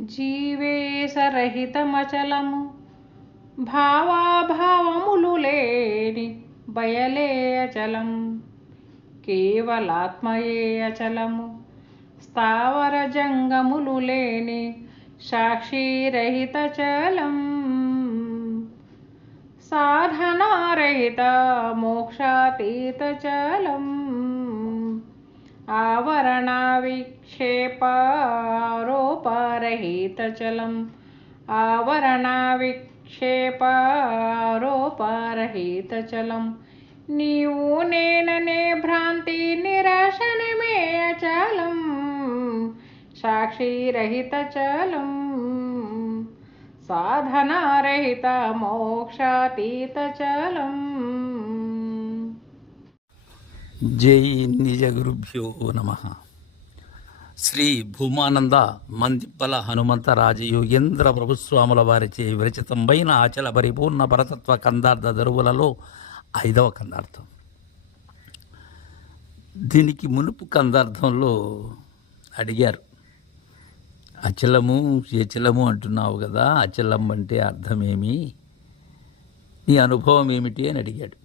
జీవేశరహితమచలము భావాభావములు లేని బయలే అచలం కేవలాత్మయే అచలము. స్థావర జంగములు లేని సాక్షిరహిత చలం సాధనారహిత మోక్షాతీత చలం ఆవరణ విక్షేపారోపరహిత చలం ఆవరణ విక్షేపారోపరహిత చలం నీవు నేననే భ్రాంతి నిరాశనమే అచలం సాక్షిరహిత చలం సాధనారహిత మోక్షాతీత చలం జై నిజ గురుభ్యో నమ. శ్రీ భూమానంద మందిప్పల హనుమంత రాజయోగేంద్ర ప్రభుస్వాముల వారిచే విరచితంపైన అచల పరిపూర్ణ పరతత్వ కందార్థ దరువులలో ఐదవ కందార్థం. దీనికి మునుపు కందార్థంలో అడిగారు అచలము చచలము అంటున్నావు కదా అచలం అంటే అర్థమేమి? నీ అనుభవం ఏమిటి అని అడిగాడు.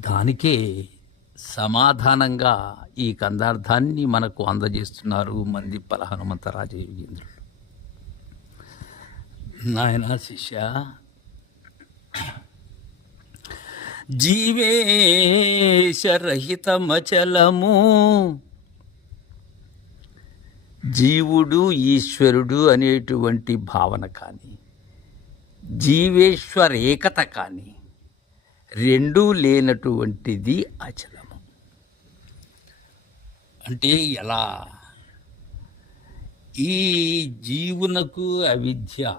దానికే సమాధానంగా ఈ కందార్థాన్ని మనకు అందజేస్తున్నారు మందిప్పల హనుమంత రాజయోగేంద్రుడు. నాయన శిష్య జీవేశరహితమచలము జీవుడు ఈశ్వరుడు అనేటువంటి భావన కానీ జీవేశ్వరేకత కానీ రెండూ లేనటువంటిది అచలం అంటే ఎలా? ఈ జీవునకు అవిద్య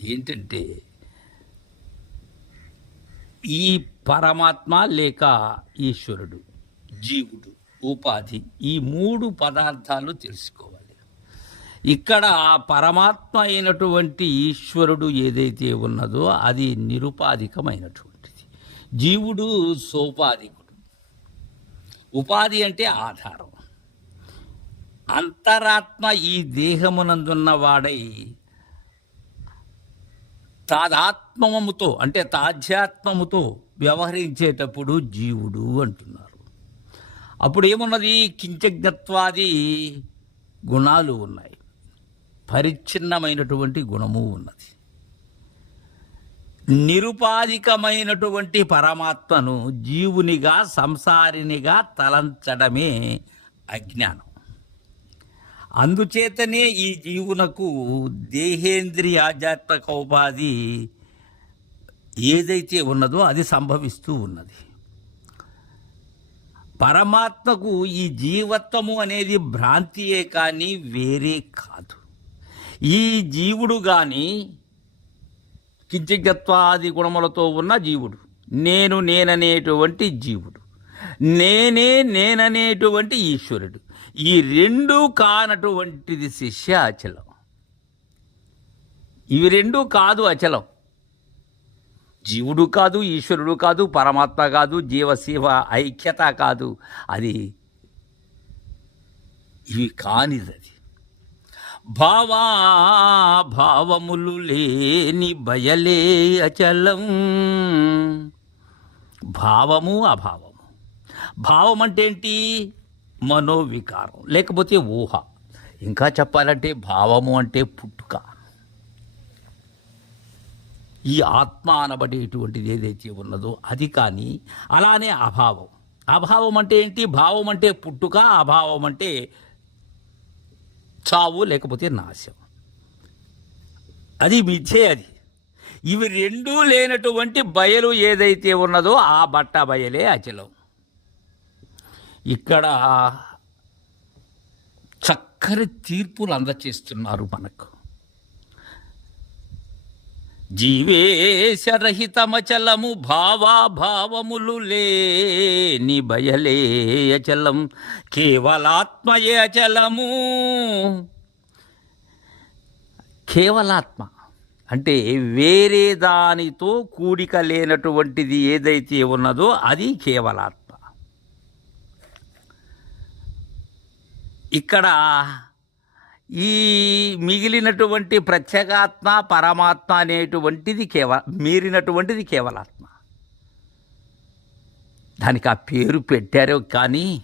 ఏంటంటే ఈ పరమాత్మ లేక ఈశ్వరుడు జీవుడు ఉపాధి ఈ మూడు పదార్థాలు తెలుసుకోవాలి. ఇక్కడ పరమాత్మ అయినటువంటి ఈశ్వరుడు ఏదైతే ఉన్నదో అది నిరుపాధికమైనటువంటిది. జీవుడు సోపాధిక ఉపాధి అంటే ఆధారం. అంతరాత్మ ఈ దేహమునందున్న వాడై తాదాత్మముతో అంటే తాధ్యాత్మముతో వ్యవహరించేటప్పుడు జీవుడు అంటున్నారు. అప్పుడు ఏమున్నది కించజ్ఞత్వాది గుణాలు ఉన్నాయి. పరిచ్ఛిన్నమైనటువంటి గుణము ఉన్నది. నిరుపాధికమైనటువంటి పరమాత్మను జీవునిగా సంసారినిగా తలంచడమే అజ్ఞానం. అందుచేతనే ఈ జీవునకు దేహేంద్రియ ఆధ్యాత్మిక ఉపాధి ఏదైతే ఉన్నదో అది సంభవిస్తూ ఉన్నది. పరమాత్మకు ఈ జీవత్వము అనేది భ్రాంతియే కానీ వేరే కాదు. ఈ జీవుడు కానీ కించిగత్వాది గుణములతో ఉన్న జీవుడు. నేను నేననేటువంటి జీవుడు. నేనే నేననేటువంటి ఈశ్వరుడు. ఈ రెండు కానటువంటిది శిష్య అచలం. ఇవి రెండు కాదు అచలం. జీవుడు కాదు ఈశ్వరుడు కాదు పరమాత్మ కాదు జీవశివ ఐక్యత కాదు. అది ఇవి కానిది అది. భావా భావములు లేని బయలే అచలం. భావము అభావము. భావం అంటే ఏంటి? మనోవికారం లేకపోతే ఊహ. ఇంకా చెప్పాలంటే భావము అంటే పుట్టుక. ఈ ఆత్మ అనబడేటువంటిది ఏదైతే ఉన్నదో అది కానీ అలానే అభావం. అభావం అంటే ఏంటి? భావం అంటే పుట్టుక అభావం అంటే చావు లేకపోతే నాశం. అది మిథ్యే అది ఇవి రెండూ లేనటువంటి బయలు ఏదైతే ఉన్నదో ఆ బట్ట బయలే అచలం. ఇక్కడ చక్కని తీర్పులు అందచేస్తున్నారు మనకు. జీవేశరహితమచలము భావాభావములు లేని భయలేయచలం అచలం కేవలాత్మయే అచలము. కేవలాత్మ అంటే వేరే దానితో కూడిక లేనటువంటిది ఏదైతే ఉన్నదో అది కేవలాత్మ. ఇక్కడ ఈ మిగిలినటువంటి ప్రత్యేగాత్మ పరమాత్మ అనేటువంటిది కేవల మీరినటువంటిది కేవలాత్మ. దానికి ఆ పేరు పెట్టారో కానీ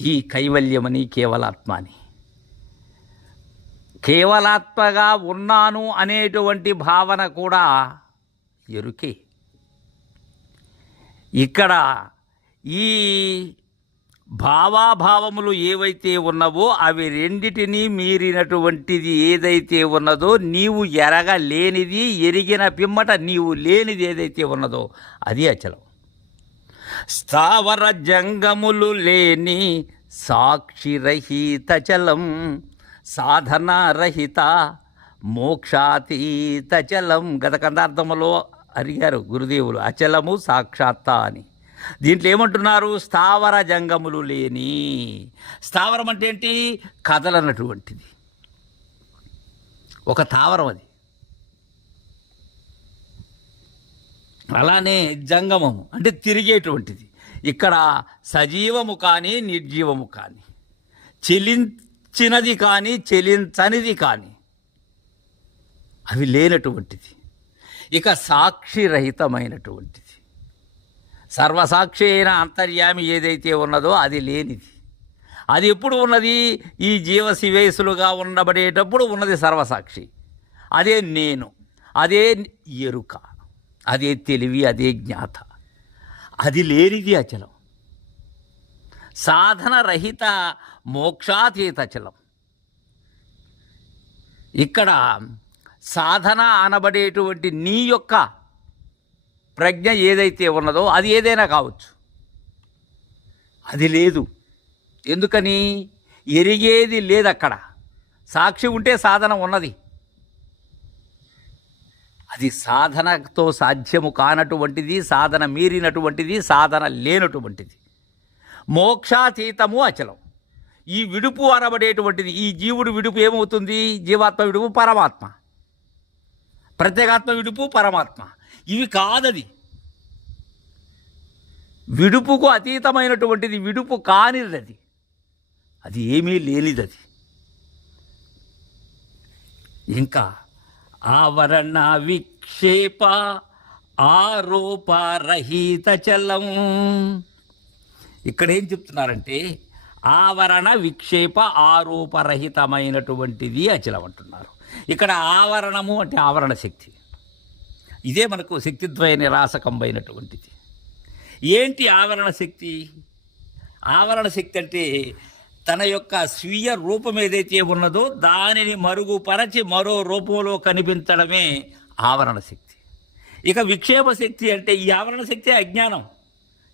ఈ కైవల్యమని కేవలాత్మ అని కేవలాత్మగా ఉన్నాను అనేటువంటి భావన కూడా ఎరుకే. ఇక్కడ ఈ భావాభావములు ఏవైతే ఉన్నవో అవి రెండిటినీ మీరినటువంటిది ఏదైతే ఉన్నదో నీవు ఎరగలేనిది ఎరిగిన పిమ్మట నీవు లేనిది ఏదైతే ఉన్నదో అది అచలం. స్థావర జంగములు లేని సాక్షిరహిత చలం సాధనారహిత మోక్షాతీత చలం. గత కందార్థములో అరిగారు గురుదేవులు అచలము సాక్షాత్త అని. దీంట్లో ఏమంటున్నారు? స్థావర జంగములు లేని. స్థావరం అంటే ఏంటి? కదలనటువంటిది. ఒక తావరం అది. అలానే జంగమము అంటే తిరిగేటువంటిది. ఇక్కడ సజీవము కానీ నిర్జీవము కానీ. చెలించినది కానీ చెలించనిది కానీ. అవి లేనటువంటిది. ఇక సాక్షిరహితమైనటువంటిది. సర్వసాక్షి అయిన అంతర్యామి ఏదైతే ఉన్నదో అది లేనిది. అది ఎప్పుడు ఉన్నది? ఈ జీవ శివేశులుగా ఉండబడేటప్పుడు ఉన్నది సర్వసాక్షి. అదే నేను. అదే ఎరుక. అదే తెలివి అదే జ్ఞాత. అది లేనిది అచలం. సాధన రహిత మోక్షాతీత చలం ఇక్కడ సాధన అనబడేటువంటి నీ యొక్క ప్రజ్ఞ ఏదైతే ఉన్నదో అది ఏదైనా కావచ్చు. అది లేదు. ఎందుకని? ఎరిగేది లేదు అక్కడ సాక్షి ఉంటే సాధన ఉన్నది. అది సాధనతో సాధ్యము కానటువంటిది సాధన మీరినటువంటిది సాధన లేనటువంటిది. మోక్షాతీతము అచలం. ఈ విడుపు అనబడేటువంటిది ఈ జీవుడు విడుపు ఏమవుతుంది? జీవాత్మ విడుపు పరమాత్మ. ప్రత్యేగాత్మ విడుపు పరమాత్మ. ఇవి కాదది. విడుపుకు అతీతమైనటువంటిది విడుపు కానిది అది అది ఏమీ లేనిదది. ఇంకా ఆవరణ విక్షేప ఆరోపరహిత చలం. ఇక్కడ ఏం చెప్తున్నారంటే ఆవరణ విక్షేప ఆరోపరహితమైనటువంటిది అచలం అంటున్నారు. ఇక్కడ ఆవరణము అంటే ఆవరణ శక్తి. ఇదే మనకు శక్తిద్వయ నిరాసకంబైనటువంటిది ఏంటి ఆవరణ శక్తి? ఆవరణ శక్తి అంటే తన యొక్క స్వీయ రూపం ఏదైతే ఉన్నదో దానిని మరుగుపరచి మరో రూపంలో కనిపించడమే ఆవరణ శక్తి. ఇక విక్షేప శక్తి అంటే ఈ ఆవరణ శక్తి అజ్ఞానం.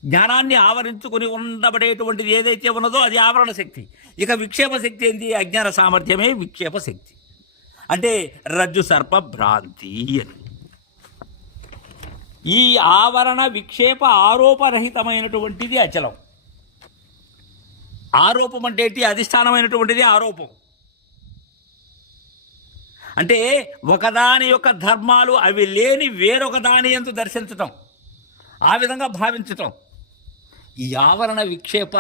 జ్ఞానాన్ని ఆవరించుకుని ఉండబడేటువంటిది ఏదైతే ఉన్నదో అది ఆవరణ శక్తి. ఇక విక్షేప శక్తి ఏంటి అజ్ఞాన సామర్థ్యమే విక్షేప శక్తి. అంటే రజ్జు సర్ప భ్రాంతి అని. ఈ ఆవరణ విక్షేప ఆరోపరహితమైనటువంటిది అచలం. ఆరోపం అంటే ఏంటి? అధిష్టానమైనటువంటిది ఆరోపం. అంటే ఒకదాని యొక్క ధర్మాలు అవి లేని వేరొక దాని ఎందు దర్శించటం ఆ విధంగా భావించటం. ఈ ఆవరణ విక్షేప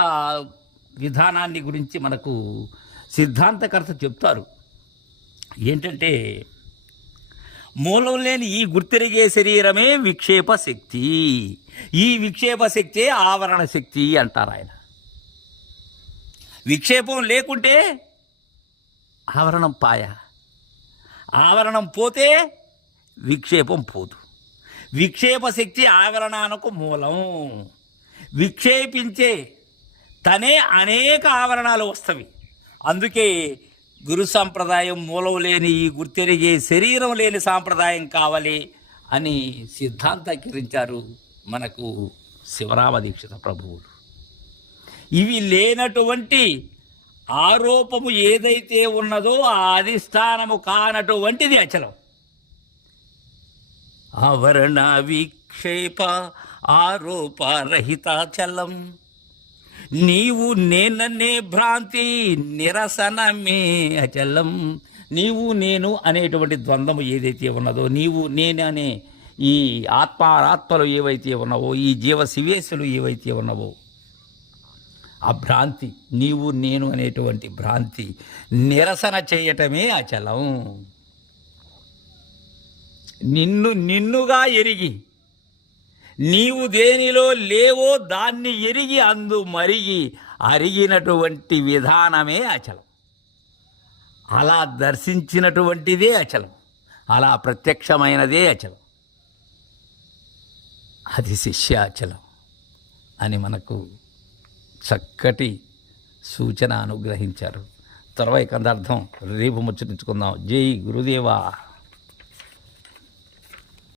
విధానాన్ని గురించి మనకు సిద్ధాంతకర్త చెప్తారు. ఏంటంటే మూలం లేని ఈ గుర్తిరిగే శరీరమే విక్షేప శక్తి. ఈ విక్షేప శక్తే ఆవరణ శక్తి అంటారు ఆయన. విక్షేపం లేకుంటే ఆవరణం పాయ. ఆవరణం పోతే విక్షేపం పోదు. విక్షేప శక్తి ఆవరణానికి మూలం. విక్షేపించే తనే అనేక ఆవరణాలు వస్తవి. అందుకే గురు సాంప్రదాయం మూలం లేని ఈ గుర్తెరిగే శరీరం లేని సాంప్రదాయం కావాలి అని సిద్ధాంతీకరించారు మనకు శివరామ దీక్షిత ప్రభువులు. ఇవి లేనటువంటి ఆరోపము ఏదైతే ఉన్నదో ఆ అధిష్టానము కానటువంటిది అచలం. ఆవరణ విక్షేప ఆరోపరహితాచలం. నీవు నేననే భ్రాంతి నిరసనమే అచలం. నీవు నేను అనేటువంటి ద్వంద్వము ఏదైతే ఉన్నదో నీవు నేననే ఈ ఆత్మారాత్మలు ఏవైతే ఉన్నావో ఈ జీవ శివేశులు ఏవైతే ఉన్నావో ఆ భ్రాంతి నీవు నేను అనేటువంటి భ్రాంతి నిరసన చేయటమే అచలం. నిన్ను నిన్నుగా ఎరిగి నీవు దేనిలో లేవో దాన్ని ఎరిగి అందు మరిగి అరిగినటువంటి విధానమే అచలం. అలా దర్శించినటువంటిదే అచలం. అలా ప్రత్యక్షమైనదే అచలం. అది శిష్యాచలం అని మనకు చక్కటి సూచన అనుగ్రహించారు. తర్వాత కందార్థం రేపు ముచ్చటించుకుందాం. జై గురుదేవా.